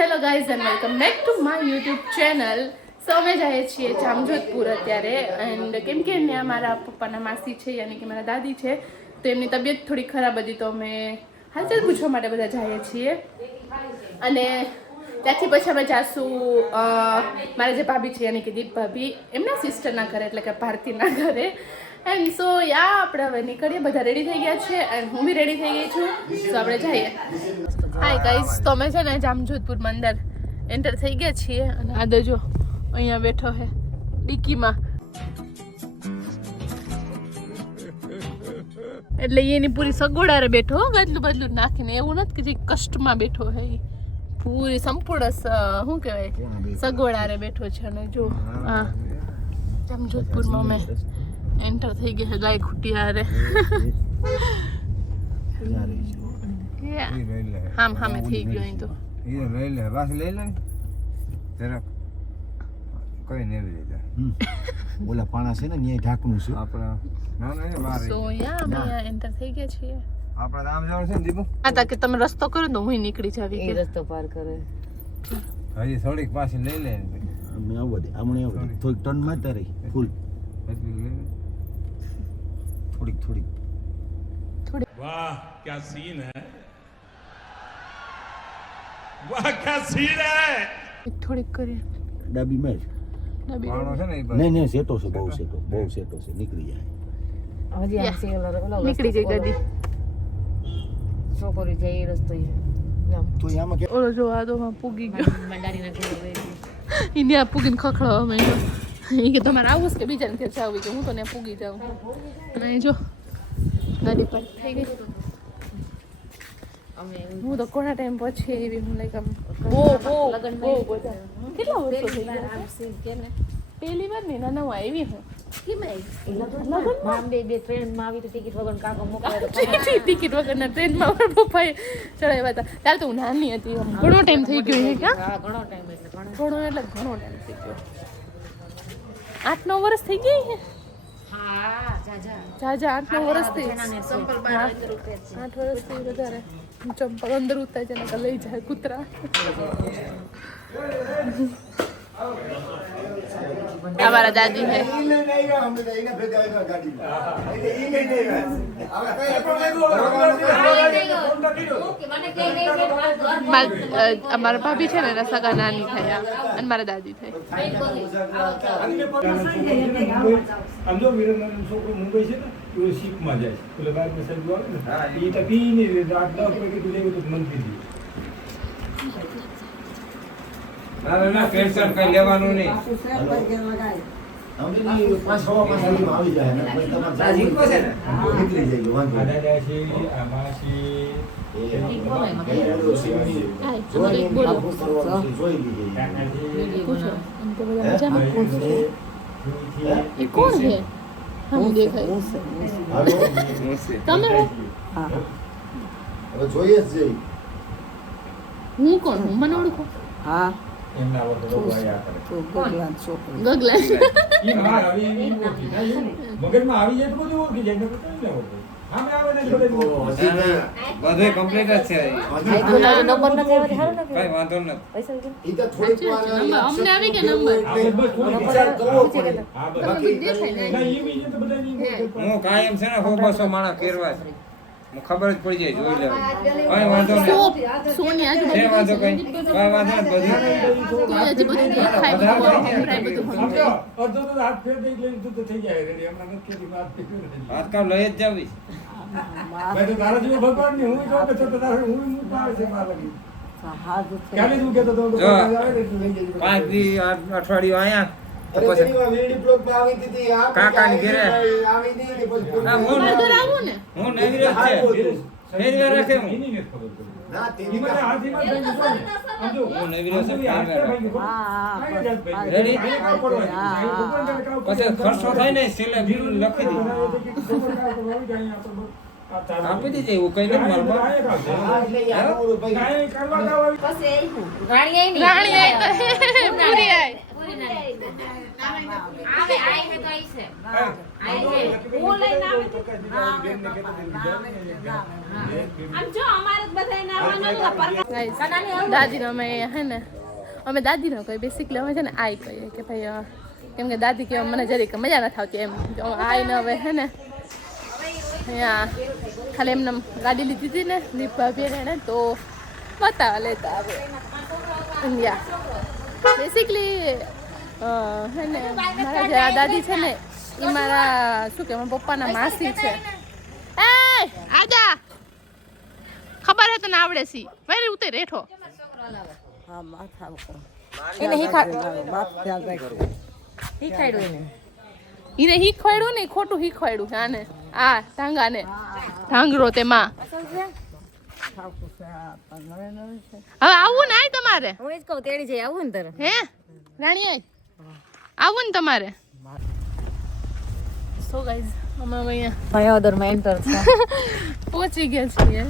Hello guys and welcome back to my YouTube channel. So અમે જઈએ છીએ જામજોધપુર અત્યારે એન્ડ કેમ કે ત્યાં મારા પપ્પાના માસી છે યાની કે મારા દાદી છે, તો એમની તબિયત થોડી ખરાબ હતી, તો અમે હાલચાલ પૂછવા માટે બધા જઈએ છીએ. અને ત્યાંથી પછી અમે જાશું મારા જે ભાભી છે યાની કે દીપ ભાભી, એમના સિસ્ટરના ઘરે, એટલે કે ભારતીના ઘરે. એન્ડ સો યા આપણે હવે નીકળીએ, બધા રેડી થઈ ગયા છે એન્ડ હું બી રેડી થઈ ગઈ છું, તો આપણે જઈએ. હાય ગાઈઝ, તો અમે છે ને જામજોધપુરમાં અંદર એન્ટર થઈ ગયા છીએ અને આ જો અહીંયા બેઠો છે ડિક્કીમાં, એટલે એની પૂરી સગવડારે બેઠો, ગદલું બદલું નાખીને, એવું નથી કે જે કષ્ટમાં બેઠો છે, પૂરી સંપૂર્ણ શું કહેવાય સગવડારે બેઠો છે. અને જો હા જામજોધપુરમાં અમે એન્ટર થઈ ગયા છે ગાય ખૂટિયારે. હામ હામે થઈ ગયો અહીં તો લઈ લે બસ લઈ લે જરાક કોઈ નહીં લીધા. ઓલા પાણા છે ને ન્યાય ઢાંકણું છે આપણા ના ના બાર સો યા અમે એન્ટર થઈ ગયા છીએ. આપણા આમ જવાનું છે ને દીપુ, આ તા કે તમે રસ્તો કરો તો હું નીકળી જાવી કે રસ્તો પાર કરે. હજી થોડીક પાછી લઈ લે. અમે આવો દે આમણે આવો થોડીક ટર્ન મારતા રહી ફૂલ થોડીક થોડીક. वाह क्या सीन है, वाह क्या सीन है. થોડીક કરીએ ડાબી મેલ પાણો છે ને એ નહીં નહીં સેટો છે, બહુ સેટો છે, નીકળી જાય. હજી આમ સિંગલ નીકળી ગઈ ગાડી. છોકરી જાય એ રસ્તો આમ તો આમાં કે ઓલો જો આ તો પૂગી ગયો, મંડારી ના ઘરે એને આ પૂગીને ખખડાવવા માંડ્યો. એ કે તમારે આવું કે બીજાને ત્યાં જાવ, કે હું તો ત્યાં પૂગી જાઉં. અને અહીં જો ગાડી પર થઈ ગઈ. અમે હું તો કોના ટાઈમ પછી એવી હું લાઈક આમ બહુ બધા કેટલા વર્ષો થઈ ગયા કે ને પહેલી વાર ને ના નવા આવી હું બે ટ્રેનમાં આવી તો ટિકિટ વગર કાકો મોકલે ટિકિટ વગરના ટ્રેનમાં મારા પપ્પાએ ચડાવ્યા હતા. ત્યારે તો હું નાની હતી, ઘણો ટાઈમ થઈ ગયો છે. ક્યાં હા ઘણો ટાઈમ એટલે ઘણો ટાઈમ થઈ ગયો, 8-9 વર્ષ થઈ ગઈ છે. હા જાજા જાજા 8-9 વર્ષ થઈ 8 વર્ષથી વધારે. ચંપલ અંદર ઉતાર છે ને લઈ જાય કૂતરા. અમારા દાદી છે અમારા ભાભી છે ને એના સગા નાની થયા અને મારા દાદી થઈ. આમ જો વિરમગામ છોકરો મુંબઈ છે ને તો શીપમાં જાય છે, એટલે બાર પૈસા આવે ને એ તો પી નહીં લે, 8-10 પેકેટ લેવું તો મન થઈ જાય. ના ટેન્શન કઈ લેવાનું નહીં. અમે 5-6 વાગ્યામાં આવી જાય ને પછી તમારે ચાર્જિંગ છે ને નીકળી જાય વાંધો નહીં. દાદા છે આમાં છે એ કોણ છે? હા દેખાય તમે હવે જોઈએ જ જઈ હું કોણ હું મને ઓળખો? હા એમના વગર આયા કરે. ગગલાન છોકરી ગગલા ઈ માર આવી ઈ ઓળખી જાય એવું. મગજમાં આવી જાય તો બધું ઓળખી જાય, નકર કઈ ના ઓળખે. આમે આવે ને બધું બધે કમ્પ્લીટ જ છે. આ ગુલાબી નંબર નથી આવતી હારું ને કઈ વાંધો નથી. પૈસા દે ઈ તો થોડીક વાર નંબર અમને આવી કે નંબર આપણે બસ થોડી વિચાર કરવો પડે. હા બસ બાકી દેખાય ને. ના ઈ બી છે તો બધા ની હું કાયમ છે ને 100-200 માણસ કેરવા છે, હું ખબર જ પડી જાય, જોઈ લેવું. કઈ વાંધો નહીં. સોની છે આજુબાજુ વાંધો કઈ વાંધો નથી. બધું હજી બધું દેખાય બધું સમજો અડધો તો હાથ ફેર દઈ લઈને તો થઈ જાય રેડી. હમણાં નથી કેતી હાથ ફેર આજકાલ લઈ જ જાવી. ભાઈ તો તારા જેવો ભગવાન ની હું જો કે તો તારે હું આવે છે માર લાગી. હાથ કાલે જ હું કહેતો તો જો. આવે ને એટલે લઈ જજો. 5 દી અઠવાડિયું આયા તો અરે પછી તેની વેડી બ્લોક માં આવી હતી આ કાકાની ઘરે. આવી હતી કે પછી હા, હું ઘર આવું ને હું નવી રજ છે. ફેરવે રાખે હું. એની નથી ખબર પડી. ના ઈ તેની મને હાથીમાં ભાઈ કીધું ને. આમ જો. હું નવી રજ છે. રેડી? પછી ખર્ચો થાય ને છેલ્લે બિલ લખી દે. આપી દેજે, એવું કઈ નથી મારું બાપ. એટલે યાર ઓલો ભાઈ કાંઈ કરવા જાવ રાણી આવી રાણી આઈ તો પૂરી આઈ આવે આઈ હે તો આઈ છે આઈ હે હું લઈને આવે આમ જો અમારે બધાને આવવાનું Guys, દાદીનો અમે હે ને અમે દાદીનો કહીએ બેસિકલી અમે છે ને આઈ કહીએ કે ભાઈ કેમ કે દાદી કે મને જરીક મજા નથી આવતી એમ જો આઈ ને હવે હે ને અહીંયા ખાલી એમને ગાડી લીધી હતી ને દીપ ભાભી ને તો બતાવવા લેતા આવે ઇન્ડિયા બેસિકલી હે ને મારા જે આ દાદી છે ને એ મારા શું કે મારા પપ્પાના માસી છે એ આજા ખબર હે તને આવડે સી વેરી ઉતે રેઠો હા માથા ઉપર એને શીખાડ્યું એને શીખવાડ્યું ને ખોટું શીખવાડ્યું આને આ ટાંગાને ઢાંગરો તેમાં હવે આવું ને આય તમારે હું જ કહું તેડી જઈ આવું ને તરફ હે રાણી આય આવું ને તમારે સો ગાઈઝ અમે હવે અહીંયા ભયોદરમાં એન્ટર છે પહોંચી ગયા છીએ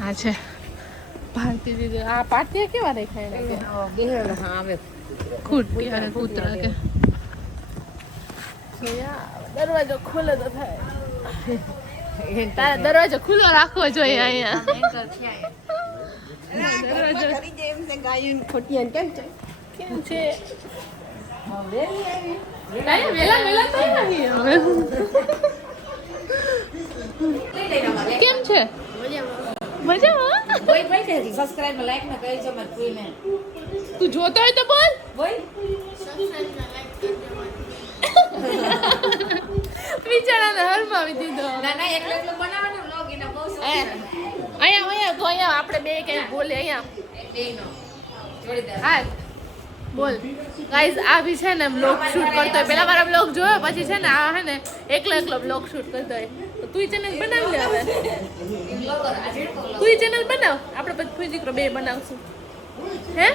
આ છે ભારતી દીદી આ પાર્ટી કેવા દેખાય ને બેહેલો હા આવે ખૂટતી અને કૂતરા કે દરવાજો ખુલ્લો તો થાય તારે દરવાજો ખુલ્લો રાખવો જોઈએ અહીંયા દરવાજો કેમ છે કાંઈ વેલા તો આવી હવે કેમ છે મજામાં સબસ્ક્રાઇબ લાઈક ને કરી જો મારી ફ્રી ને તું જોતો હોય તો બોલ બોલ બિચારાને હરમાવી દીધો ના ના એકલો એકલો બનાવવાનો વ્લોગ એના બહુ અહીંયા તો અહીંયા આપણે બે કઈ બોલે અહીંયા બેનો જોડી દે હા બોલ ગાઈઝ આ બી છે ને બ્લોગ શૂટ કરતો હોય પેલા મારા બ્લોગ જોયો પછી છે ને આ હે ને એકલો બ્લોગ શૂટ કરતો હોય તો તું ચેનલ બનાવ લે હવે બ્લોગર આ જેડકો તું ચેનલ બનાવ આપણે પછી ફૂઈ દીકરો બે બનાવશું હે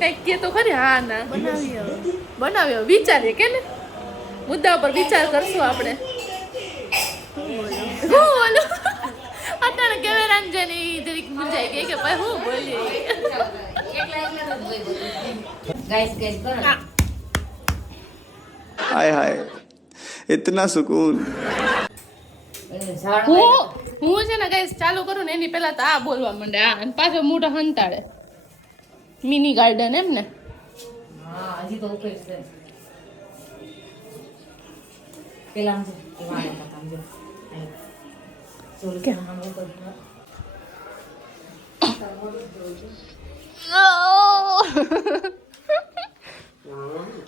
કઈક કે તો ખરી હા ના બનાવીએ વિચારીએ કે ને મુદ્દા પર વિચાર કરશું આપણે હું બોલું અત્યારે કેમેરાને જોઈને જરીક મૂંઝાઈ ગઈ કે ભાઈ હું બોલીએ એકલા એકલા તો બોલ ગાઈસ કરો हाय हाय इतना सुकून હું છે ને ગાઈસ ચાલુ કરું ને એની પહેલા તો આ બોલવા માંડે આ અને પાછો મોટો હંતાડે મિની ગાર્ડન એમ ને હા હજી તો ઉપર છે પેલા આમ કે વાળા કામ જો સોરી નામ ઉપર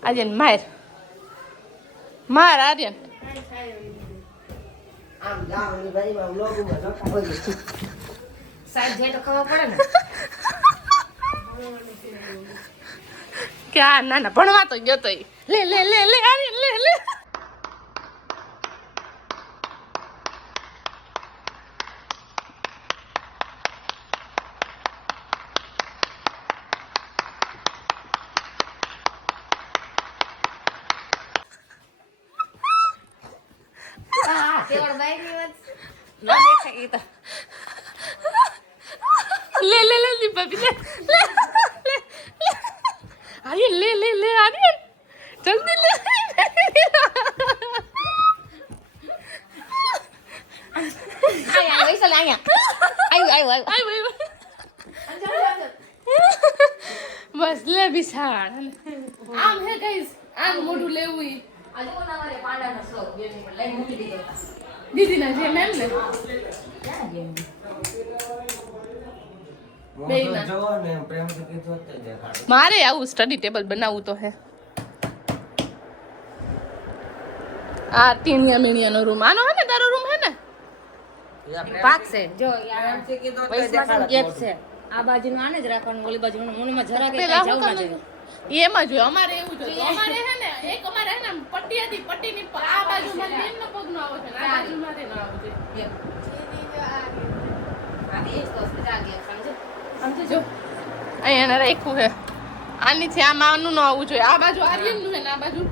આર્યન માર આર્યન સાહેબ જે તો ખબર પડે ને કે આ ના ના ભણવા તો ગયો તો ઈ. લે આર્યન લે કેવળ બાઈ ની વાત ના દેખાય ઈ તો લે દીપાબી લે આર્યન લે આર્યન જલ્દી લે આયા વૈસલ આયા આયુ બસ લે બિસાડ આમ હે ગાઈસ આમ મોઢું લેવું ઈ આજે કોના મારે પાંડાનો શોખ બે મિનિટ લઈ મૂકી દીધો દીદીના જેમ એમ ને ક્યાં ગેમ મારે આવું સ્ટડી ટેબલ બનાવવું તો હે આ ટીણિયા મીણિયાનો રૂમ આનો હે ને તારો રૂમ હે ને પાક છે જો પૈસા ગેપ છે આ બાજુનું આને જ રાખવાનું ઓલી બાજુનું મોનમાં જરા કે પેલા જવું ના હું જોઈએ એમ જ હોય અમારે એવું જોઈએ અમારે હે ને એક અમારે હે ને પટ્ટી હતી પટ્ટીની આ બાજુ મારે બેનનો પગનો આવો છે ને આ બાજુ મારે ન આવો છે આ એ જ વસ્તુ જાગે સમજો અહીંયા રાખ્યું હે આનીથી આમાં આનું ન આવવું જોઈએ આ બાજુ આર્યનનું હે ને આ બાજુ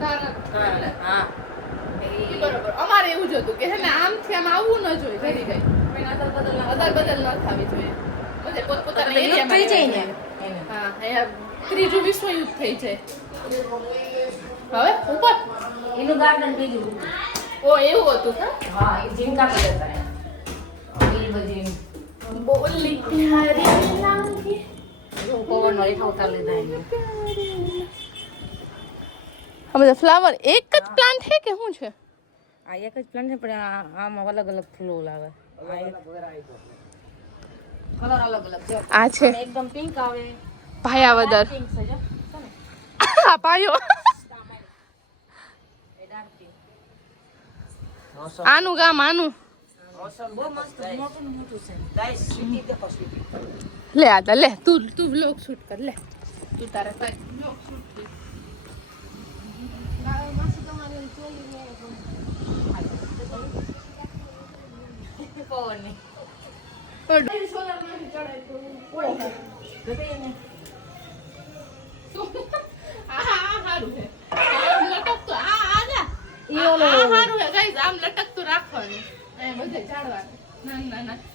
તારા હા ઈ બરોબર અમારે એવું જ હતું કે હે ને આમથી આમ આવવું ન જોઈએ જરી ગઈ અદલ બદલ ન થવી જોઈએ બધે પોતપોતાના એરિયામાં થઈ જાય ને એને. હા અહીંયા ત્રીજું વિશ્વયુદ્ધ થઈ જાય હવે ઉપર એનું ગાર્ડન બીજું. ઓ એવું હતું હા હા, એ ઝીંકા પર જતા રહ્યા. એ બધી બોલી પ્યારી લાગે પવનનો રેખા ઉતાર લીધા એને. આ બધા ફ્લાવર એક જ પ્લાન્ટ છે કે શું છે આ એક જ પ્લાન્ટ છે પણ આમાં અલગ અલગ ફૂલો લાગે. કલર અલગ અલગ છે. આ છે આમાં એકદમ પિંક આવે. ભાયાવદર પિંક છે જો. આ પાયો એ ડાર્ક પિંક. આનું ગામ આનું બહુ મસ્ત મોટું ને મોટું છે. લે આ લે તું વ્લોગ શૂટ કર લે તું તારે કઈ વ્લોગ શૂટ કર પવનની.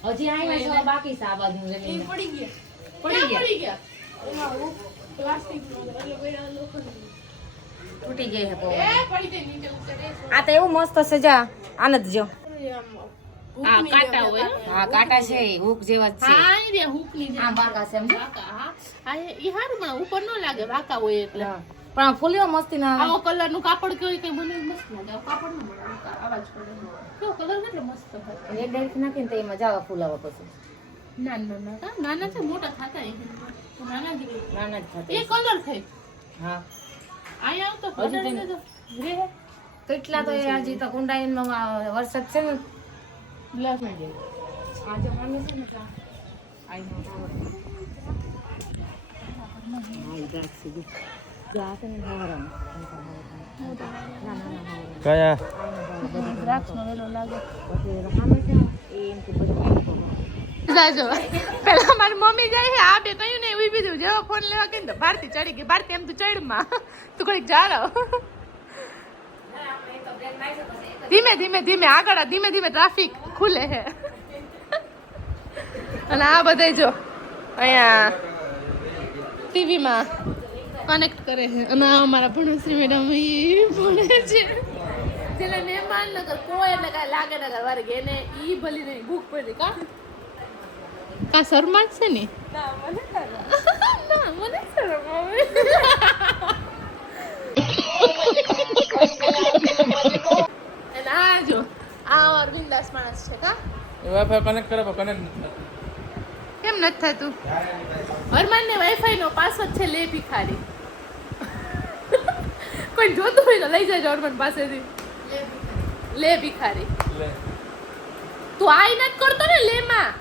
હજી અહીંયા છે બાકી છે આ બાજુ જમીન. પડી ગયા. તૂટી ગઈ છે પવન. આ તો એવું મસ્ત છે જા આનંદ જો. આ કાંટા હોય હા કાંટા છે એ હુક જેવા જ છે. હા એ રે હુકની જેમ. આ બાકા છે સમજો. હા હા એ હારું પણ ઉપર ન લાગે વાકા હોય એટલે પણ આ ફૂલીઓ મસ્તી ના આવો કલર નું કાપડ કેવું કઈ મને મસ્ત લાગે આવો કાપડ નું આવાજ પડે કેવો કલર કેટલો મસ્ત હોય રેડ ડાયરેક્ટ નાખીને તો એમાં જાવા ફૂલાવા પછી. નાના છે મોટા થતા નાના જ નાના જ થતા. એ કલર થઈ હા આયા તો હજી વધારે તો- તો રે કેટલા તો એ હજી તો કુંડાઈમાં વરસાદ છે ને. ગ્લાસ આજે પાણી છે ને ત્યાં. આઈનો કયા જાજો પેલા મારી મમ્મી જાય છે આ બે કયું ને ઉભી દીધું જેવો ફોન લેવા કે તો ભારતી ચડી ગઈ ભારતી એમ તું ચડમાં તું કઈક જા રહો ધીમે ધીમે ધીમે આગળ આ, ધીમે ધીમે ટ્રાફિક ખુલે છે અને આ બધા જો અહીંયા ટીવીમાં કનેક્ટ કરે છે અને આ અમારા ભણશ્રી મેડમ ઈ ભણે છે જેને મહેમાન નગર કોઈ એટલે કાંઈ લાગે નગર વારે કે એને ઈ ભલી નહીં ભૂખ પડી કા શરમા જ છે ને ના મને શરમ આવે અને આ જો આ ઓર બિંદાસ માણસ છે કા વાઈફાઈ કનેક્ટ કરે પણ કનેક્ટ કેમ નથી થતું હરમાન ને વાઈફાઈ નો પાસવર્ડ છે લે ભિખારી કોઈ જોતું હોય તો લઈ જજો હરમાન પાસેથી લે ભિખારી તું આઈ નથી કરતો ને લેમાં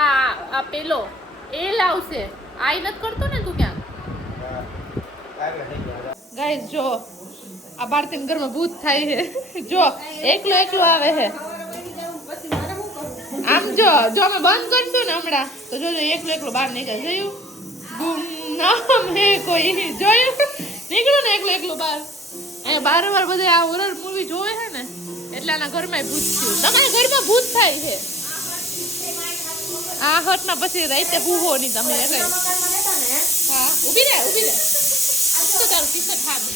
આ પેલો એ લાવશે આઈ નથી કરતો ને તું ક્યાં ગાઈસ જો આ ભારતીન ઘરમાં ભૂત થાય છે જો એકલો એકલો આવે છે આમ જો અમે બંધ કરશું ને હમણાં તો જોજો એકલો એકલો બહાર નીકળે જોયું ગુમનામ હે કોઈ જોયું નીકળ્યું ને એકલો એકલો બહાર અહીંયા બાર બધા આ હોરર મૂવી જોવે છે ને એટલે આના ઘરમાં ભૂત થયું તમારા ઘરમાં ભૂત થાય છે આ હટમાં પછી રાતે ભૂવો નહીં તમે એટલે હા ઊભી રહે તો તારું ટી-શર્ટ હાથ દે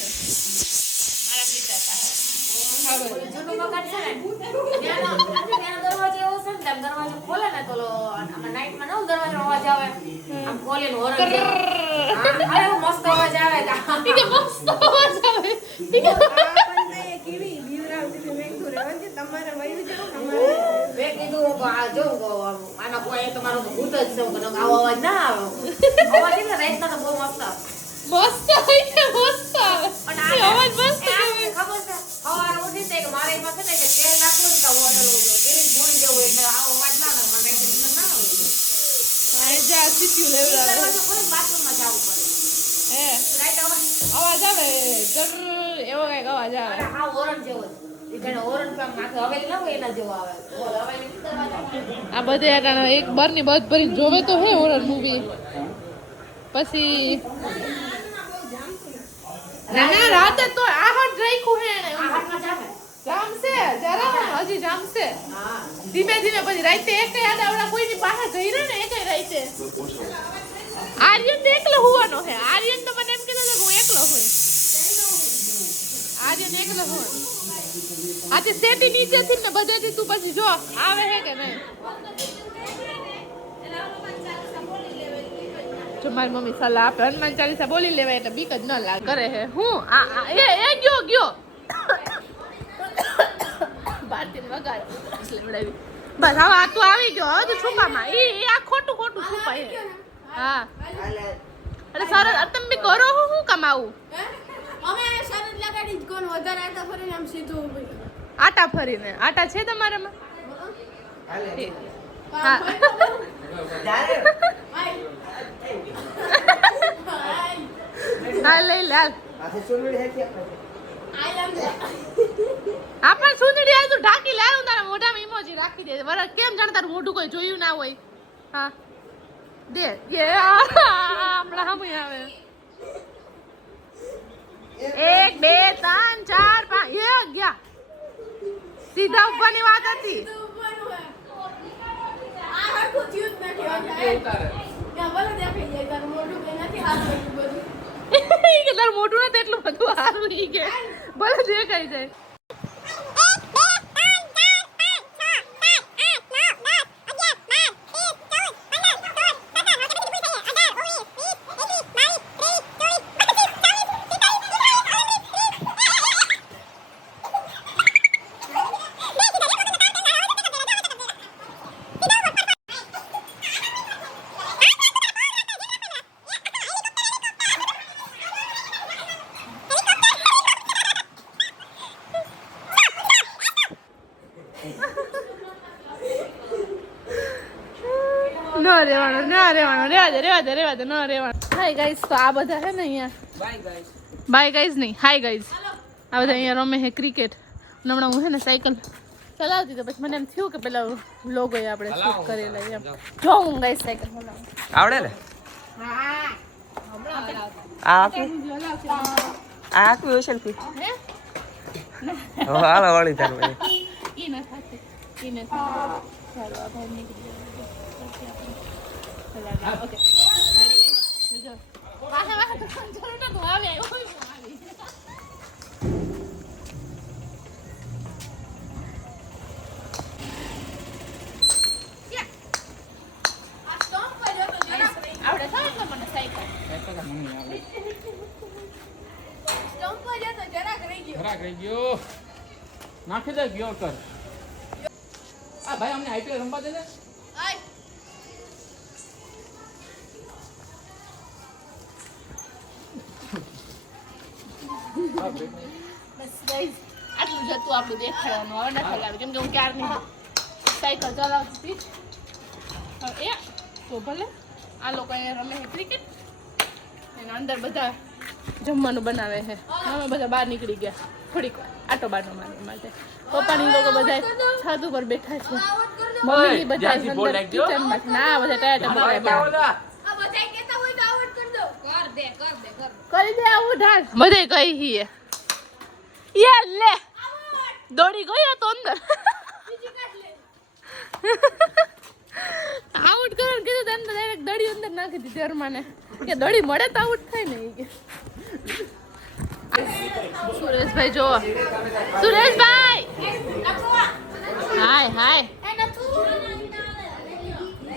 મારા ટી-શર્ટ હા બરાબર જૂનું મકાન છે ને ત્યાંનો દરવાજો એવો છે ને તેમ દરવાજો ખોલે ને તો નાઈટમાં નવો દરવાજો અવાજ આવે આમ ખોલે ને હોરર જેવો. હા, અરે મસ્ત અવાજ આવે ઈ કે મસ્ત અવાજ આવે ઈ કે મેં કીધું કે આ જો આના કોઈ તમારો તો ભૂત જ છે કે આવો અવાજ ના આવે અવાજ એટલે રાતના તો બહુ મસ્ત આવે. મસ્ત આવે છે મસ્ત આવે અને ઈ અવાજ મસ્ત એ આવે ખબર છે સવારે ઉઠી તે કે મારે એમાં છે ને કે તેલ નાખવું ને તો ઓલું ગીરી ભૂણ જેવું એટલે આવો અવાજ ના આવે મને એટલે નીંદર ના આવે. આ જા સીટ્યું લેવડાવે દરવાજો ખોલીને બાથરૂમમાં જવું પડે. હે રાઈટ અવાજ અવાજ આવે જર એવો કઈક અવાજ આવે અરે હા ઓરન જેવો જ. ઈ જાણે ઓરન પર માથે હવેલી ના હોય એના જેવો આવે. બોલ હવેલી દરવાજો આ બધે આટાણા એક બારની બધ ભરીને જોવે તો હે હોરર મૂવી પછી ના ના રાતે તો આ હટ રાખ્યું હે એને આ હાથમાં જામે. જામશે જરા હજી જામશે હા ધીમે ધીમે પછી રાતે એક યાદ આવડા કોઈની પાસે ગઈ રહે ને એક રાતે છે આર્યન તો એકલો હોવાનો છે આર્યન તો મને એમ કીધું કે હું એકલો હોય આર્યન એકલો હોય આજે સેટી નીચેથી ને બધેથી તું પછી જો આવે હે કે નહીં જો મારી મમ્મી સલાહ આપે હનુમાન ચાલીસા બોલી લેવાય એટલે બીક જ ન લાગે કરે હે હું એ ગયો ભારતીય વગાડ લેવડાવી બસ હવે આ તું આવી ગયો હવે તું છુપામાં એ આ ખોટું છુપાય હે હા અરે સરસ તમે બી કરો હું કમાવું અમે શરત લગાડી જ કોણ વધારે આટા ફરીને આમ સીધું ઊભી આટા ફરીને આટા છે તમારામાં હા હા લઈ લે હાલ આપણ સુંદડી આ તું ઢાકી લે હું તારા મોઢામાં ઇમોજી રાખી દે વરસ કેમ જાણે તારું મોઢું કોઈ જોયું ના હોય હા દે એ આપણા હમ આવે 1 2 3 4 5 એ ગયા સીધા ઉપરની વાત હતી આ હરખું થયું જ નથી ત્યાં ભલે દેખાઈ જાય તારું મોઢું કે નથી હાથ બધું કે તારું મોઢું નથી એટલું બધું સારું ઈ કે ભલે દેખાઈ જાય હાય ગાઈસ તો આ બધા હે ને અહીંયા બાય ગાઈસ નહીં હાય ગાઈસ આ બધા અહીંયા રમે હે ક્રિકેટ હમણાં હું હે ને સાયકલ ચલાવતી તો પછી મને એમ થયું કે પેલા લોગો આપણે શૂટ કરેલા એમ જો હું ગાઈસ સાયકલ ચલાવું આવડે ને આ આખી સેલ્ફી હે હાલો વાળી તાર ઈ ન થાતી ચાલો આ ભાઈ નીકળી જાય ઓકે રેડી જો વાહ તો જરૂર ન આવે આવી આવડે થાય ને મને સાયકલ સ્ટમ્પ પર જતો જરાક રહી ગયો નાખી દે ગયો કર આ ભાઈ અમને આઈપીએલ રમવા દે ને આય બસ ગાઈસ આટલું જતું આપણું દેખાડવાનું હવે નથી લાગે કેમ કે હું ક્યારની સાયકલ ચલાવતી હતી એ તો ભલે આ લોકો અહીંયા રમે છે ક્રિકેટ એના અંદર બધા જમવાનું બનાવે છે અમે બધા બહાર નીકળી ગયા થોડીક વાર આટો બાટો મારવા માટે પપ્પાની લોકો બધા છત ઉપર બેઠા છે મમ્મી બધા અંદર કિચનમાં છે ના બધા ટાટા આ બધાય કહેતા હોય તો આવડ કરી દો કર દે કરી દે આવું ઢાળ બધે કઈ હીએ યે લે દોડી ગયો તો અંદર આઉટ કરવાનું કીધું તેમ તો ડાયરેક્ટ દડી અંદર નાખી દીધી અરમાને કે દડી મળે તો આઉટ થાય ને ઈ કે સુરેશભાઈ જો સુરેશભાઈ હાય હાય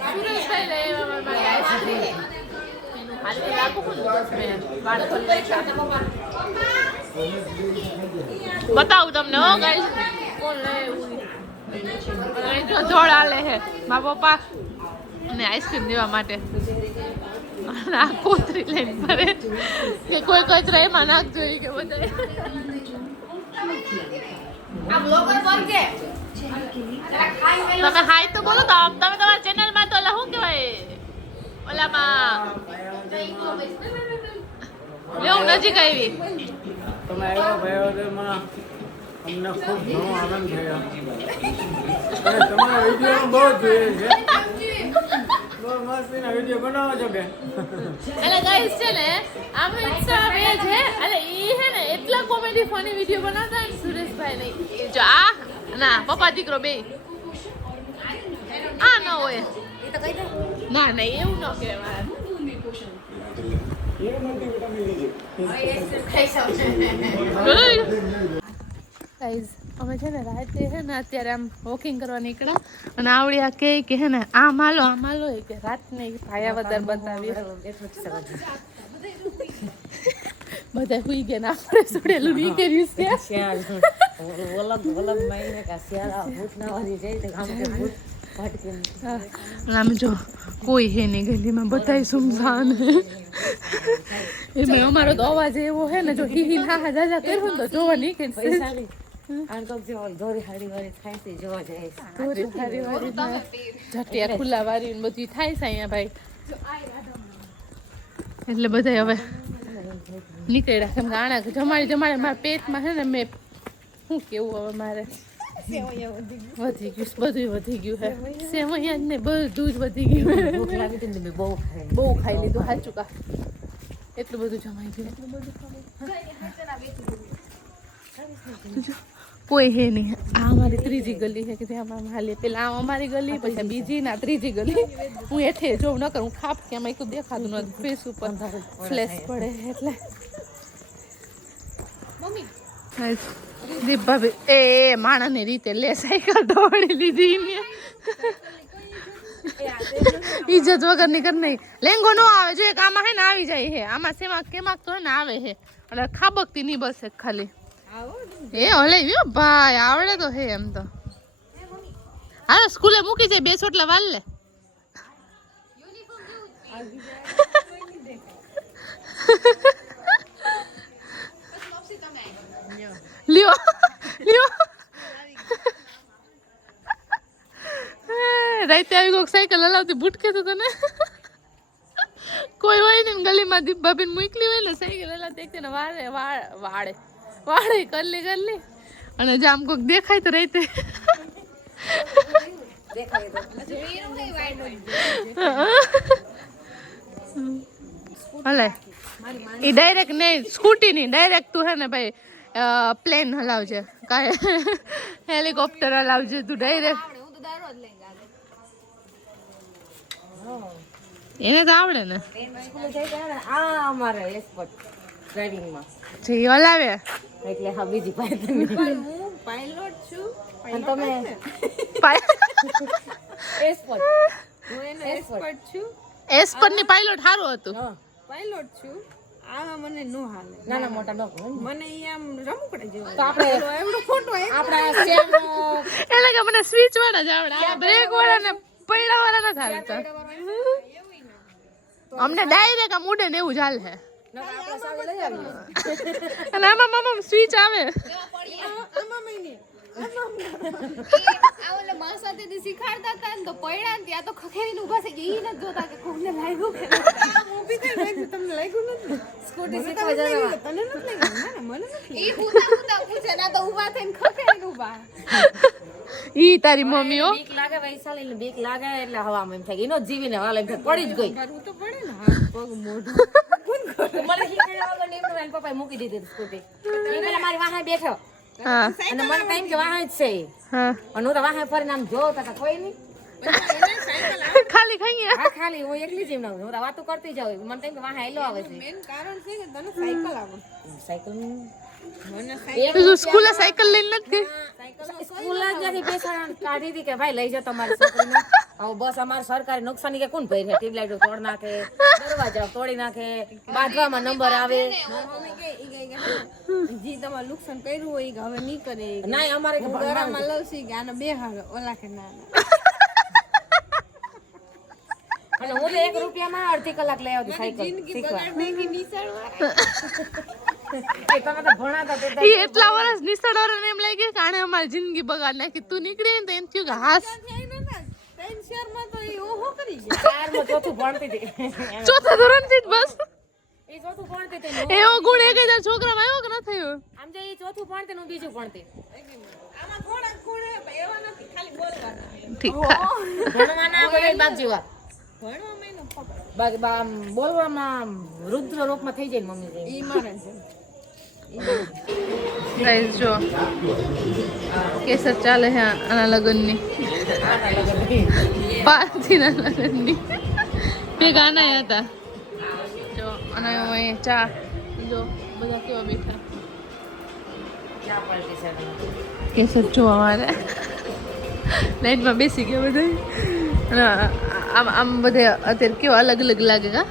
સુરેશભાઈ લે મારા આઈસ્ક્રીમ એનું હાલે લાગુ કોણ બસ મે વાળ ખોલ બતાવું તમને હો ગાઈસ કોણ લે જો જોડ આલે હે મારા પપ્પા અને આઈસ્ક્રીમ દેવા માટે આ કોતરી લઈને ફરે કે કોઈ કચરા એમાં નાખજો ઈ કે બધા આ બ્લોગર બનજે તમે હાય તો બોલો તો તમે તમારા ચેનલ માં તો શું કહેવાય ઓલામાં લેવું નજીક આવી તમે આવ્યા ભાઈઓ તો અમને ખૂબ ઘણો આનંદ થયો અને તમારા વિડીયો બહુ જોઈએ છે બહુ મસ્તીના વિડીયો બનાવો છો કે એટલે ગાઈસ છે ને આમ ઇન્સ્ટા પેજ છે એટલે ઈ હે ને એટલા કોમેડી ફની વિડીયો બનાવતા ને સુરેશભાઈ ને જો આ ના પપ્પા દીકરો બે આ ન હોય એ તો કહી દે ના ના એવું ન કહેવાય. ગાઈઝ અમે છે ને રાતે છે ને અત્યારે આમ વોકિંગ કરવા નીકળ્યા અને આવડી આ કે હે ને આમ હાલો કે રાતને ભાયાવદર બતાવી બધા હુઈ ગયા ને આપણે સુડેલું નહીં કર્યું છે. આમ જો કોઈ હે નહીં ગલીમાં, બધા સુમસાન. એમાં અમારો તો અવાજ એવો હે ને જો હી હા જાજા કર્યું ને તો જોવા નહીં કે જટિયા ખુલ્લા વારી ને બધું થાય છે અહીંયા ભાઈ. એટલે બધા હવે નીકળ્યા કેમ કે આણા જમાડી મારા પેટમાં છે ને મેં શું કેવું હવે મારે વધી ગયું, બધું વધી ગયું હે. સેવૈયા ને બધું જ વધી ગયું. બહુ ખાઈ લીધું. સાચું કા એટલું બધું જમાઈ ગયું. કોઈ હે નહીં. આ અમારી ત્રીજી ગલી છે કે ત્યાં હાલીએ. પેલા આ અમારી ગલી, પછી બીજી ના ત્રીજી ગલી. હું એઠે જોઉં ન કરું, ખાપ કે આમાં એકું દેખાતું નથી. ફેસ ઉપર ફ્લેશ પડે એટલે. દીપ ભાભી એ માણસની રીતે લે સાયકલ દોડી લીધી મેં. ઇજ્જત વગર ની કર નહીં. લેંગો નો આવે જો એક આમાં હે ને આવી જાય હે. આમાં સેમાં કેમાક તો હે ને આવે હે અને ખાબકતી નહીં બસ એક ખાલી એ હલાવ્યો ભાઈ. આવડે તો હે એમ તો. હા સ્કૂલે મૂકી જાય 2 ચોટલા વાલ લે. લ્યો લ્યો રાતે આવી કોઈક સાયકલ હલાવતી ભૂટકે તો તને કોઈ હોય ને ગલીમાં દીપ ભાભીને મૂકલી હોય ને સાયકલ હલાવતી એક ને વાળે કરલી અને જામ કોઈક દેખાય તો રાતે હલાય એ ડાયરેક્ટ નહીં સ્કૂટી નહીં ડાયરેક્ટ તું હે ને ભાઈ પ્લેન હલાવજે કાંઈ હેલિકોપ્ટર હલાવજે તું ડાયરેક્ટ. એને તો આવડે ને જે હલાવે એટલે હા બીજી પાયલોટ છું અને તમે એસ્પર ની પાયલોટ સારું હતું. પાયલોટ છું. આમાં મને નો હાલે. નાના મોટા નો મને આમ રમકડા જેવા. તો આપણે એવડો ફોટો આપણા સેમ એટલે કે મને સ્વિચ વાળા જ આવડે. આ બ્રેક વાળા ને પૈડા વાળા નથી હાલતા. અમને ડાયરેક્ટ આમ ઉડે ને એવું જ હાલે. અને આમાં મામા સ્વિચ આવે. શીખાડતા હતા ને તો પડ્યા ને ત્યાં તો ખખેરીને ઊભા થઈ ગયા. ઈ નથી જોતા કે કોને લાગ્યું કે આમ ઊભી થઈ ગઈ. તમને લાગ્યું નથી? સ્કૂટી શીખવા જવા તને નથી લાગ્યું? ના મને નથી. ઈ ઉતા પૂછે ના તો ઊભા થઈને ખખેરીને ઊભા. ઈ તારી મમ્મી હો. બીક લાગે વૈશાલી ને બીક લાગે એટલે હવામાં એમ થાય એનો જીવીને વાલે એમ થાય પડી જ ગઈ. કરવું તો પડે ને. હાથ પગ મોઢું મને શીખવાડ્યા વગર ને એમનું પપ્પાએ મૂકી દીધી સ્કૂટી. એ પેલા મારી વાહે બેઠો હા અને મને ટાઈમ કે વાહે જ છે હા અને હું તો વાહે ફરીને આમ જોતા હતા કોઈ નહીં. ખાલી ખાઈએ. હા ખાલી હું એકલી જ એમ ના હું તો વાતો કરતી જાઉં. મને ટાઈમ કે વાહે આયલો આવે છે. મેન કારણ છે કે તને સાયકલ આવડે. સાયકલ મને તું સ્કૂલે સાયકલ લઈને નથી ગઈ? સ્કૂલ જ નથી બેસાડ કાઢી હતી કે ભાઈ લઈ જાઓ તમારી છોકરીને. હવે બસ અમારે સરકારી નુકસાની કે કોણ ભરે? ટ્યુબલાઇટો તોડ નાખે, દરવાજા તોડી નાખે, બાંધવામાં નંબર આવે. જી તમારે નુકસાન કર્યું હોય કે હવે નહીં કરે. ના અમારે કે ઘરમાં લવસી કે આને બે હાલ ઓલા કે ના અને હું તો 1 રૂપિયામાં અડધી કલાક લઈ આવતી સાયકલ શીખવા. એ તમે તો ભણાતા તે ઈ એટલા વર્ષ નિસળવાળાને એમ લાગ્યું કે આણે અમારી જિંદગી બગાડ નાખી. તું નીકળી ને તો એમ થયું કે હાસ શહેરમાં તો એ ઓહો કરી ગયા. ચારમાં ચોથું ભણતી હતી. ચોથા ધોરણથી જ બસ એ ચોથું ભણતી હતી. એવો ગુણ 1000 છોકરામાં આવ્યો કે ન થયો? આમ જે એ ચોથું ભણતી ને હું બીજું ભણતી. આમાં થોડાક ખૂણે એવા નથી, ખાલી બોલવાના. ઠીક ભણવાના બધા બાગ જેવા. ભણવામાં એનો ખબર. બોલવામાં રુદ્ર રૂપમાં થઈ જાય મમ્મી જેવી. ઈ મારે છે. ગાઈસ જો કેસર ચાલે છે આના લગ્નની પાર્થીના લગ્નની. બે ગાના હતા જો અને અહીં ચા જો બધા કેવા બેઠા કેસર જો અમારે લાઈનમાં બેસી ગયા બધા અને આમ આમ બધે અત્યારે કેવા અલગ અલગ લાગે કા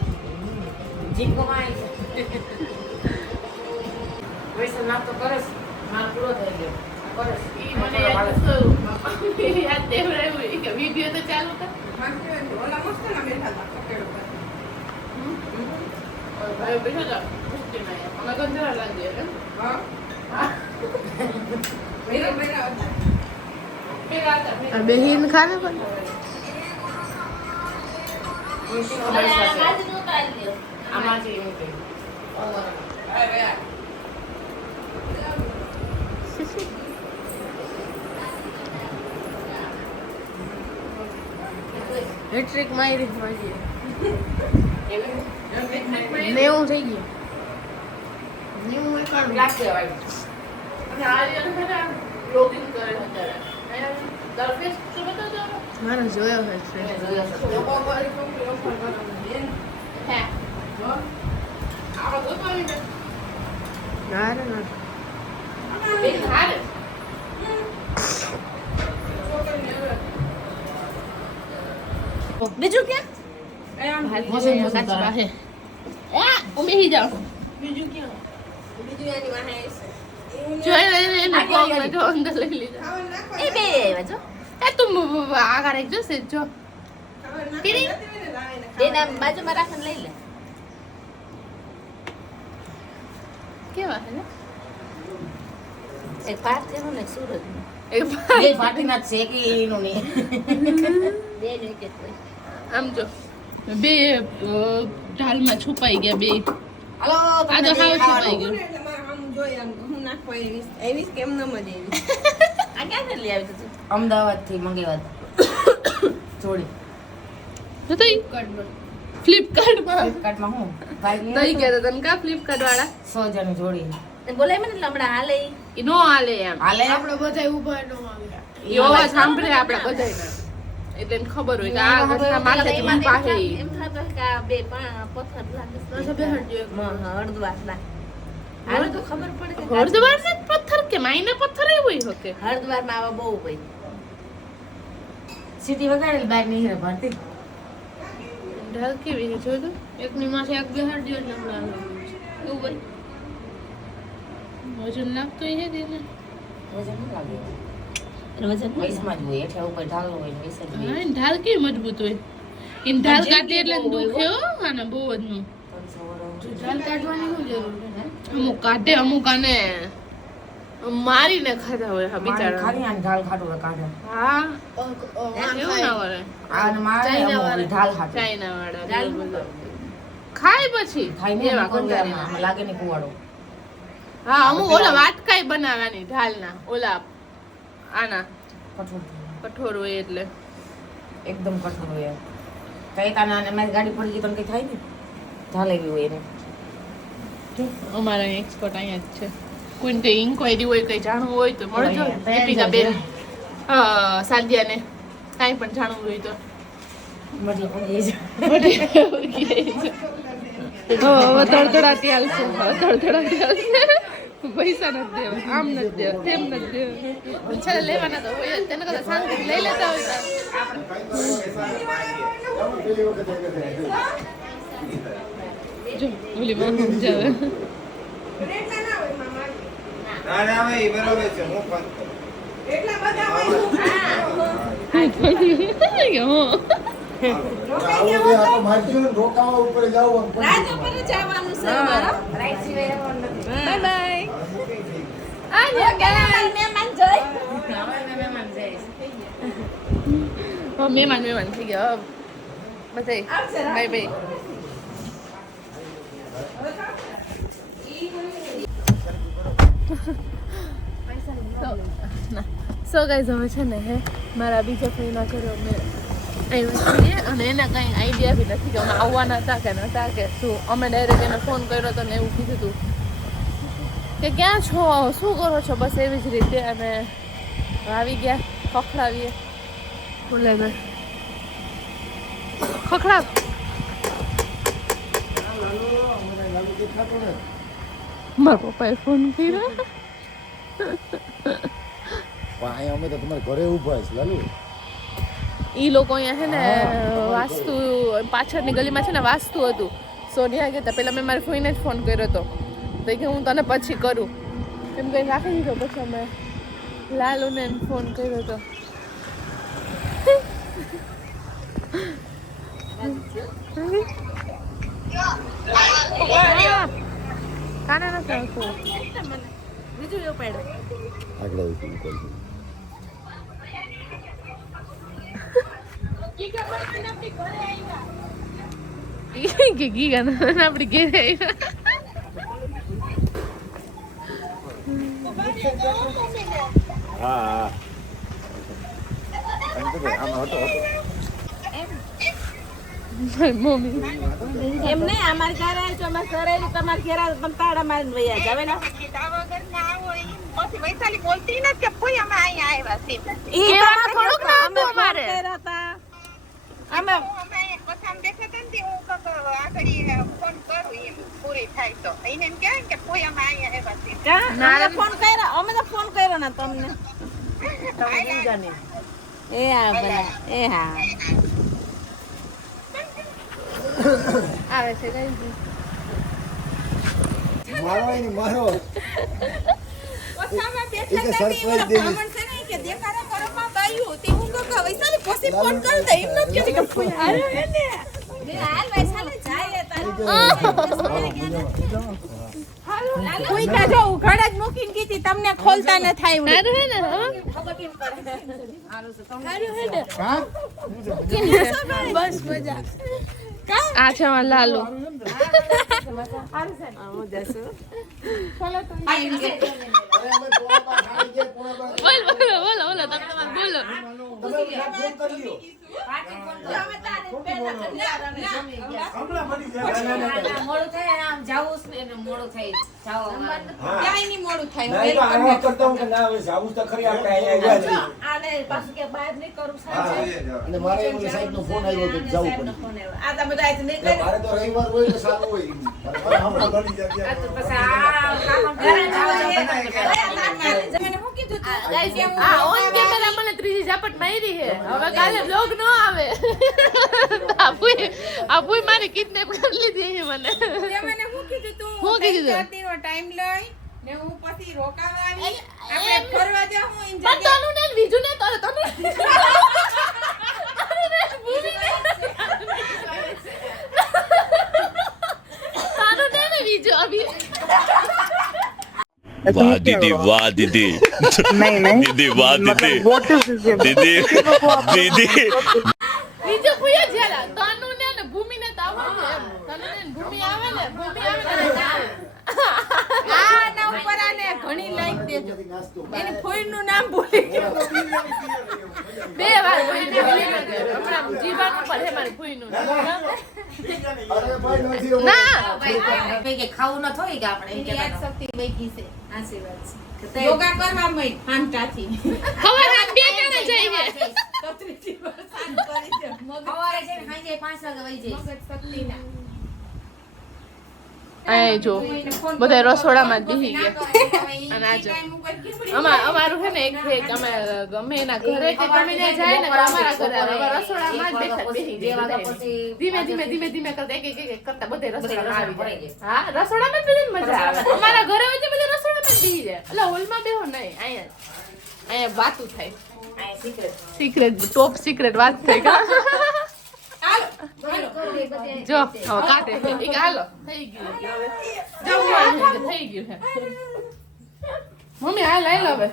વિડીયો તો ચાલુ બેહીન ખાને પણ હેટ્રિક મારી મારી 90 થઈ ગયું 90 એકણ ગ્લાસ લેવાય અને આ રીતે બ્લોગિંગ કરે છે દરફેસ તો બતાવજો મારો જોયો હે હે આ તો કોઈ ને ના ના બે હારે બીજું ક્યાં મોસમ કાચબા હે ઉમેહી જાઓ બીજું ક્યાં બીજું એની વાહે જોઈ એને કોંગમાં જો અંદર લઈ લીધા એ બે આવ્યા જો એ તું આ કરે જો સે જો કીરી તેના બાજુમાં રાખન લઈ લે કેવા હે એક પાર તેનો ને સુરત એક બે ફાટીના છે કે એનો ને બે ને કે આમ જો બે ઢાલમાં છુપાઈ ગયા બે હાલો આ તો હાવ છુપાઈ ગયો આમ જોઈ આમ હું નાખવા એવી કેમ ન મજે એવી આ ક્યાંથી લઈ આવી તું અમદાવાદ થી મંગાવ્યા જોડી તો તઈ ફ્લિપકાર્ટ માં હું તઈ ગયા તને કા ફ્લિપકાર્ટ વાળા 100 જણ જોડી બોલાય મને લમડા હાલે ઈ નો હાલે એમ હાલે આપણે બધાય ઊભા નો આવે ઈ અવાજ સાંભળે આપણે બધાયના એટલે ખબર હોય કે આ ઘરના માથે એમાં પાસે એમ થતો કે આ બે પથ્થર લાગે તો બે હટજો હળદવાર ના આને તો ખબર પડે કે હળદવાર ને પથ્થર કે માઈને પથ્થર એ હોય હકે હળદવાર માં આવા બહુ હોય સીટી વગાડેલ બાર ની હે ભરતી ઢાલ કેવી છે જો તો એકની માથે એક બે હટજો એટલે હમણાં એવું ભાઈ વજન લાગતો હે દેને વજન ન લાગે વજન વૈસમાં જ હોય એટલે ઉપર ઢાલ હોય ને વૈસે જ હોય ઢાલ કેવી મજબૂત હોય ઇન ઢાલ કાઢી એટલે દુખે હો અને બહુ જ નું ઢાલ કાઢવાની શું જરૂર છે અમુક કાઢે અમુક આને મારીને ખાધા હોય હા બિચારા ખાલી આને ઢાલ ખાટો કાઢે હા એવું ના વરે આને મારે ઢાલ ખાટો ચાઈના વાળા ઢાલ ખાય પછી ખાઈને એવા કંટાળા લાગે ને કુવાડો હા અમુક ઓલા વાટકાઈ બનાવવાની ઢાલના ઓલા આના કઠોર હોય એટલે એકદમ કઠોર હોય કઈ કાના ને મારી ગાડી પડી ગઈ તો કઈ થાય ને ઢાલ એવી હોય એને અમારા એક્સપર્ટ અહીંયા જ છે કોઈને કઈ ઇન્ક્વાયરી હોય કઈ જાણવું હોય તો મળજો દીપિકા બેન સાંજ્યાને કાંઈ પણ જાણવું હોય તો તડતડાતી હાલશે તડતડાતી હાલશે પૈસા નથી દેવા આમ નથી દેવા તેમ નથી દેવા છે લેવાના તો હોય તેને કદાચ શાંતિ લઈ લેતા હોય જો ઓલી માં સમજાવે ના ના ભાઈ બરોબર છે હું ફોન કરું એટલા બધા હોય રોકાવા ઉપર જાવ રાત ઉપર જવાનું છે રાઈટ સિવાય બાય બાય આ જો ગેલા મહેમાન જોઈ મહેમાન જઈશ મહેમાન થઈ ગયા બધાય બાય બાય સો ગાઈઝ હવે છે ને હે મારા બીજા ફ્રેન્ડના ઘરે અમે આવ્યા છીએ અને એને કંઈ આઈડિયા બી નથી કે અમે આવવાના હતા કે નહોતા કે શું અમે ડાયરેક્ટ એને ફોન કર્યો હતો ને એવું કીધું હતું કે ક્યાં છો શું કરો છો બસ એવી જ રીતે અને આવી ગયા ખખડાવીએ બોલે ખખડાવ દેખાતો ને મારા પપ્પાએ ફોન કર્યો. પણ અહીંયા અમે તો તમારા ઘરે ઊભા છે લાલુ. ઈ લોકો અહીંયા છે ને વાસ્તુ પાછળની ગલીમાં છે ને વાસ્તુ હતું. સોનિયા કહેતા પહેલાં મેં મારી ફોઈને જ ફોન કર્યો હતો તો કે હું તને પછી કરું એમ કંઈ રાખી દીધો. પછી અમે લાલુને ફોન કર્યો હતો. કાને નથી આવતું. બીજું એવું પડ્યું. આગળ આવી ગયું કે ગીગા આપડી ઘેરે હા મમ્મી એમ નહીં અમારે ઘરે આવી છો અમારે ઘરે આવી તમારે ઘેર આવે તમે તાળા મારીને વયા જાવ ને ઈ તમારે થોડુંક ના હતું અમારે અમે ના ફોન કર્યો અમે તો ફોન કર્યો ને તમને એ હા ભલા એ હા આવે છે કઈ મારો એની મારો સરપ્રાઈઝ દેવી કે દેખાડો કરો માં બાયું તે હું કહું વૈસાલી પછી ફોન કર દે એમ ન કે કે અરે એને હાલ વૈસાલી જાય તારી કોઈ કા જો ઉઘાડ જ મૂકીને કીધી તમને ખોલતા ન થાય એવું સારું હે ને બસ મજા આ છે અમાર લાલુ. બોલો બોલો બોલો તમે તમારે બોલો. મોડું થાય આમ જાવું મોડું થાય ક્યાંય નહીં મોડું થાય આલે પાછું કે બહાર નહીં કરું અને મારે ઓલી સાહેબનો ફોન આવ્યો તો જવું પડે. આ તમે તો આજ નહીં કરી મારે તો રવિવાર હોય તો સારું હોય. મારે હમણાં ઘણી જગ્યાએ મને હું કીધું તું આ ઓન કેમેરા મને ત્રીજી ઝાપટ મારી હે. હવે કાલે બ્લોગ ન આવે. આપુય મારી કિડનેપ કરી લીધી હે મને. તે મને હું કીધું તું હું કીધું? રાતનો ટાઈમ લઈ ને હું પછી રોકાવા આવી આપણે ફરવા જાઉં ઇન પણ તનું ને બીજું ને તને તને તારું ને બીજું અભી वाह दीदी वाह दीदी दीदी वाह दीदी दीदी दीदी બીજું કોઈ જરા તનું ને ભૂમિ ને તાવ એમ તનું ને ભૂમિ આવે ને આ ના ઉપર આને ઘણી લાઈક દેજો એની ફોઈનું નામ ભૂલી ગયો બે વાર ભૂલી ગઈ. હમણાં જીવાનું પર હે મારી ભૂઈનું અરે ભાઈ નથી એવું. ના કે ખાવું ન થોય કે આપણે એની યાદ શક્તિ વધી છે આશીર્વાદ છે યોગા કરવા મય આમટાથી ખબર આ બે જણા જઈએ કતરી દિવસ સાન કરી છે મગજ સવારે છે ને ખાઈ જાય 5 વાગે વઈ જાય મગજ શક્તિ ના આ જો બધા રસોડામાં જ બેસી ગયા. અને આ જો અમારું છે ને એક અમે ગમે એના ઘરે કે ગમે ત્યાં જાય ને તો અમારા ઘરે આવે. હવે રસોડામાં જ બેસી ગયા બધા. ધીમે ધીમે કરતા એક કરતા બધે રસોડામાં આવી જાય. હા રસોડામાં જ બધાને મજા આવે. અમારા ઘરે હોય તો બધા રસોડામાં જ બેસી જાય. એટલે હોલમાં બેહો નહીં, અહીંયા વાતું થાય. સિક્રેટ ટોપ સિક્રેટ વાત થઈ કા. જો હવે કાટે એક હાલો થઈ ગયું હવે જમવાનું છે, થઈ ગયું છે. મમ્મી હાલ હવે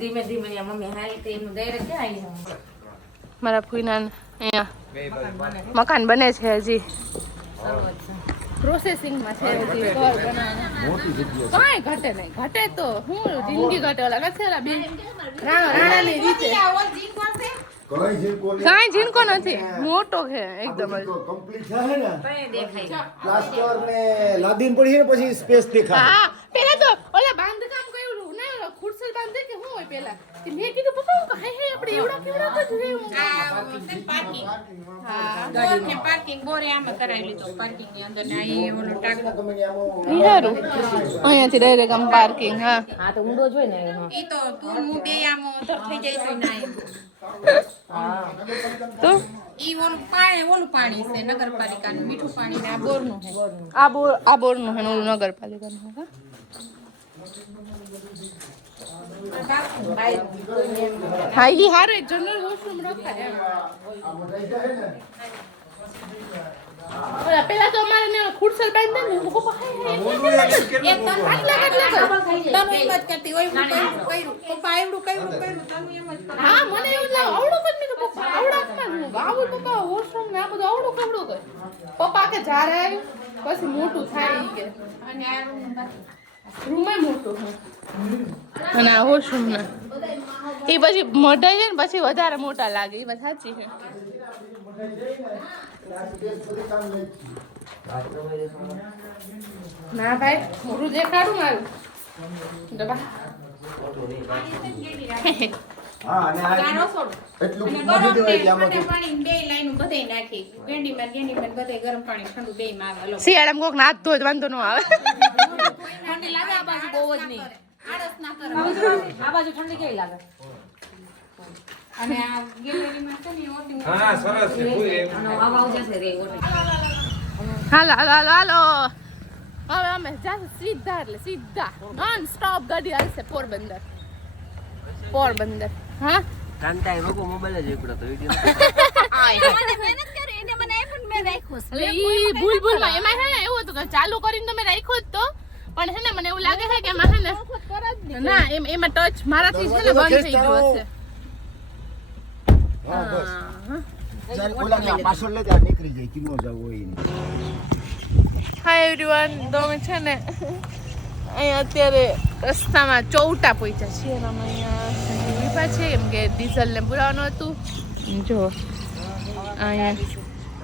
ધીમે ધીમે મમ્મી હાલ તે એનું ડાયરેક્ટ ક્યાં આવી મારા ફૂઈના અહીંયા મકાન બને છે હજી પ્રોસેસિંગમાં છે હજી ઘર બનાવવાનું. કાંઈ ઘટે નહીં, ઘટે તો હું જિંદગી ઘટે ઓલા નથી ઓલા બેન રાણાની રીતે કઈ છે કોને કાંઈ ઝીણકો નથી, મોટો છે એકદમ જ. કમ્પ્લીટ થાય ને દેખાય પ્લાસ્ટર ને લાદીન પડી છે ને પછી સ્પેસ દેખાય. હા પેલા તો ઓલા બાંધકામ કર્યું ને ખુરશી બાંધે કે હું હોય પેલા તે મેં કીધું પપ્પા હું કહે હે આપણે એવડા કેવડા તો જોઈએ હું પાર્કિંગ હા બોર ને પાર્કિંગ બોરે આમાં કરાવી લીધો પાર્કિંગ ની અંદર ના એ ઓલો ટાંકો સારું અહીંયાથી ડાયરેક્ટ આમ પાર્કિંગ હા હા તો ઊંડો જોઈ ને ઈ તો તું હું બે આમ થઈ જાય તો ના તો ઈ ઓલું પાણી છે નગરપાલિકાનું મીઠું પાણી ને આ બોરનું છે આ બોરનું હે ને ઓલું નગરપાલિકાનું હા હા ઈ હારું એક જનરલ વોશરૂમ રખાય ઓલા પેલા તો અમારે ને ખુરશલ બાંધી દે ને પપ્પા એક તન આટલા તને એમ જ કરતી હોય હું કર્યું પપ્પા આવડું કર્યું તને એમ જ હા મને એવું લાગે આવડું કરી મેં પપ્પા આવડા ખાનું આવું પપ્પા વોશરૂમ ને આ બધું આવડું કવડું કરે પપ્પા કે જ્યારે આવ્યું પછી મોટું થાય ઈ કે અને આ રૂમ રૂમે મોટું હે અને આ વોશરૂમ ના એ પછી મોટા છે ને પછી વધારે મોટા લાગે એ વાત સાચી છે ના ભાઈ મોટું દેખાડું મારું ડબા હા અને આ ગારો છોડ એટલું અને મૂકી ગરમ દેવાય ને કે આમાં ઠંડા પાણી બે લાઈન બધે નાખી ગેંડીમાં બધે ગરમ પાણી ઠંડુ બે માં આવે શિયાળામાં કોક નાત ધોય તો વાંધો ન આવે ઠંડી લાગે આ બાજુ બહુ જ નહીં આળસ ના કરે આ બાજુ ઠંડી કેવી લાગે અને આ ગેલેરીમાં છે ને ઓટી હા સરસ છે કોઈ એમ આવા જશે રે હાલો હાલો હાલો હાલો હવે અમે જાશું સીધા એટલે સીધા નોન સ્ટોપ ગાડી હાલશે પોરબંદર હા કાંતાએ રોકો મોબાઈલ જ એકડો તો વિડિયો મહેનત કરી એને મને આઈફોન મેં રાખ્યો એટલે ઈ ભૂલમાં એમાં હે ને એવું હતું કે ચાલુ કરીને તો મેં રાખ્યો જ તો પણ હે ને મને એવું લાગે છે કે એમાં હે ને ના એમાં ટચ મારાથી છે ને બંધ થઈ ગયો હશે હા બસ ચાલ ઓલા પાછળ લે ત્યાં નીકળી જાય કિનો જવું હોય ને હાય એવરીવન તો અમે છે ને અહીંયા અત્યારે રસ્તામાં ચૌટા પહોંચ્યા છીએ અને અમે અહીંયા ઊભા છે કેમ કે ડીઝલ ને પુરાવાનું હતું જો અહીંયા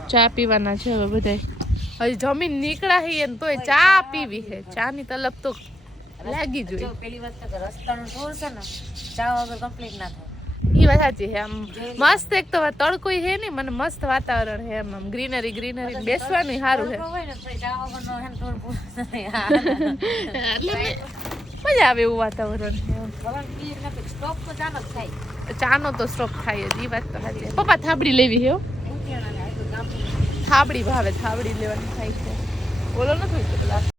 ચા પીવાના છે હવે બધાય હજી જમીન નીકળ્યા છીએ ને તોય ચા પીવી છે ચાની તલબ તો લાગી જોઈએ પેલી વાત તો રસ્તાનું ટૂર છે ને ચા વગર કમ્પ્લીટ ના થાય એ વાત સાચી છે આમ મસ્ત એક તો તડકોય છે ને મને મસ્ત વાતાવરણ છે એમ ગ્રીનરી બેસવાનું સારું છે હોય ને તો ચા વગરનો હે ને ટૂર પૂરો થાય એટલે મજા આવે એવું વાતાવરણ છે ભગવાન પીર નથી સ્ટોપ તો ચાલો જ થાય ચાનો તો સ્ટોપ થાય જ એ વાત તો સારી છે પપ્પા થાબડી લેવી છે હો ઉકેલાને આટલું કામ થાબડી ભાવે થાબડી લેવાની થાય છે બોલો નથી પેલા